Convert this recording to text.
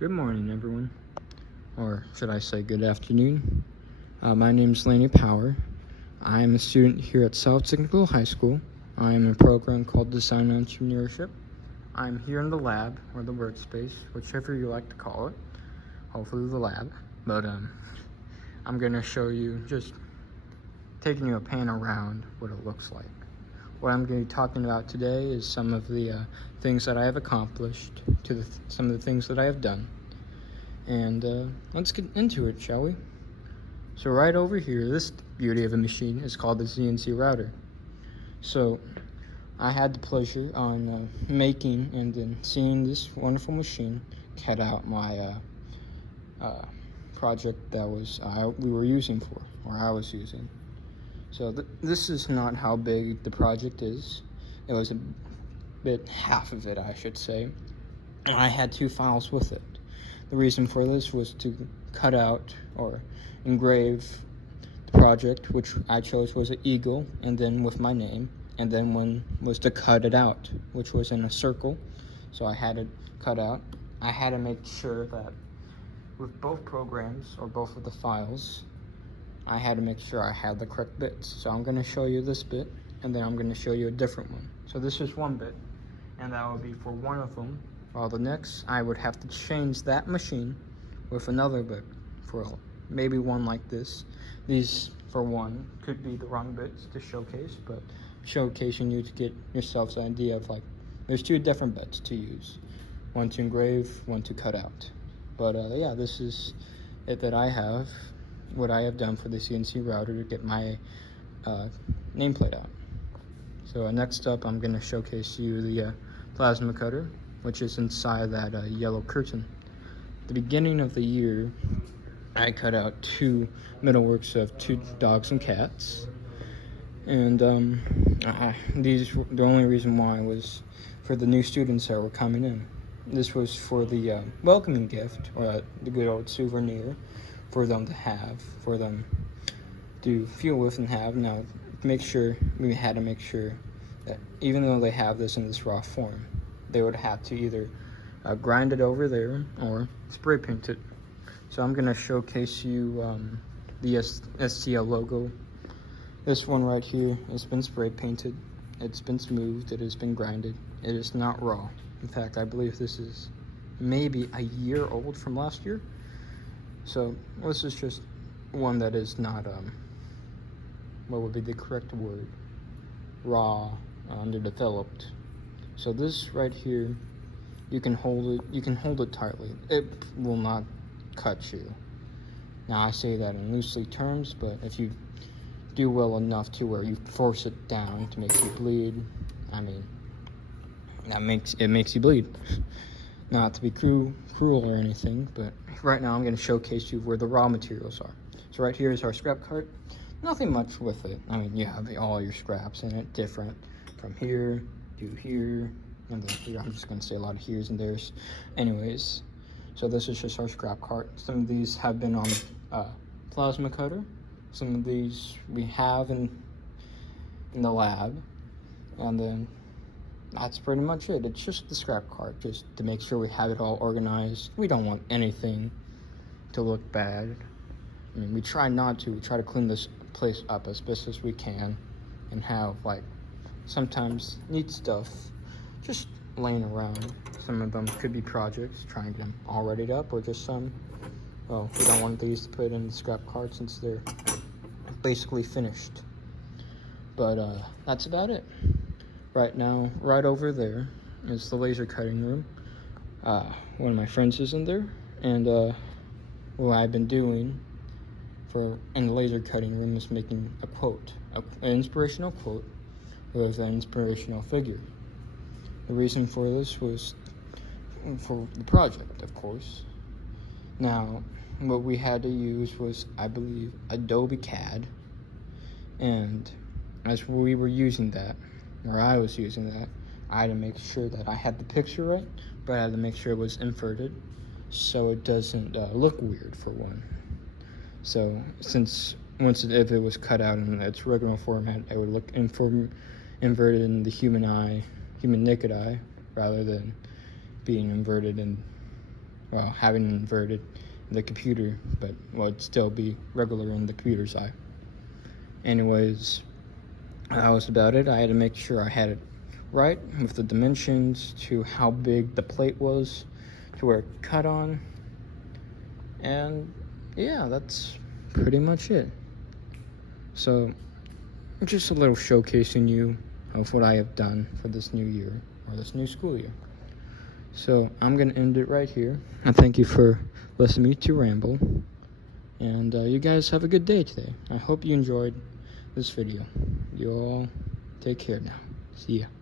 Good morning, everyone, or should I say good afternoon. My name is Laney Power. I am a student here at South Technical High School. I am in a program called Design and Entrepreneurship. I'm here in the lab, or the workspace, whichever you like to call it. Hopefully the lab. But I'm going to show you, just taking you a pan around what it looks like. What I'm going to be talking about today is some of the things that I have accomplished, some of the things that I have done. And let's get into it, shall we? So right over here, this beauty of a machine is called the CNC router. So I had the pleasure on making and then seeing this wonderful machine cut out my project that we were using for, or I was using. So this is not how big the project is. It was a bit half of it, I should say. And I had 2 files with it. The reason for this was to cut out or engrave the project, which I chose was an eagle, and then with my name. And then one was to cut it out, which was in a circle. So I had it cut out. I had to make sure that with both programs, or both of the files, I had to make sure I had the correct bits. So I'm going to show you this bit, and then I'm going to show you a different one. So this is one bit, and that would be for one of them. While the next, I would have to change that machine with another bit for maybe one like this. These, for one, could be the wrong bits to showcase, but showcasing you to get yourselves an idea of, like, there's 2 different bits to use. One to engrave, one to cut out. But yeah, this is it that I have, what I have done for the CNC router to get my nameplate out. So next up, I'm going to showcase you the plasma cutter, which is inside that yellow curtain. At the beginning of the year, I cut out 2 metalworks of 2 dogs and cats. And the only reason why was for the new students that were coming in. This was for the welcoming gift, or the good old souvenir, for them to have, for them to feel with and have. Now, we had to make sure that even though they have this in this raw form, they would have to either grind it over there or spray paint it. So I'm going to showcase you the STL logo. This one right here has been spray painted. It's been smoothed. It has been grinded. It is not raw. In fact, I believe this is maybe a year old from last year. So this is just one that is not, what would be the correct word? Raw, underdeveloped. So this right here, you can hold it tightly. It will not cut you. Now I say that in loosely terms, but if you do well enough to where you force it down to make you bleed, I mean, it makes you bleed. Not to be cruel or anything, but right now I'm going to showcase you where the raw materials are. So right here is our scrap cart. Nothing much with it. I mean, you have all your scraps in it, different from here to here, and then here. I'm just going to say a lot of here's and there's. Anyways, so this is just our scrap cart. Some of these have been on plasma cutter. Some of these we have in the lab, and then that's pretty much it. It's just the scrap cart, just to make sure we have it all organized. We don't want anything to look bad. I mean, we try not to. We try to clean this place up as best as we can and have, like, sometimes neat stuff just laying around. Some of them could be projects, trying to get them all readied up, or just some, well, we don't want these to put in the scrap cart since they're basically finished. But that's about it. Right now, right over there is the laser cutting room. One of my friends is in there, and what I've been doing in the laser cutting room is making a quote, an inspirational quote with an inspirational figure. The reason for this was for the project, of course. Now, what we had to use was, I believe, Adobe CAD, and as we were using that, or I was using that, I had to make sure that I had the picture right, but I had to make sure it was inverted so it doesn't look weird, for one. So if it was cut out in its regular format, it would look inverted in the human naked eye, rather than being inverted in well, having inverted the computer, but well, it'd still be regular in the computer's eye. Anyways, that was about it. I had to make sure I had it right with the dimensions to how big the plate was to where it cut on. And yeah, that's pretty much it. So just a little showcasing you of what I have done for this new year, or this new school year. So I'm going to end it right here. And thank you for listening to ramble. And you guys have a good day today. I hope you enjoyed this video. You all take care now. See ya.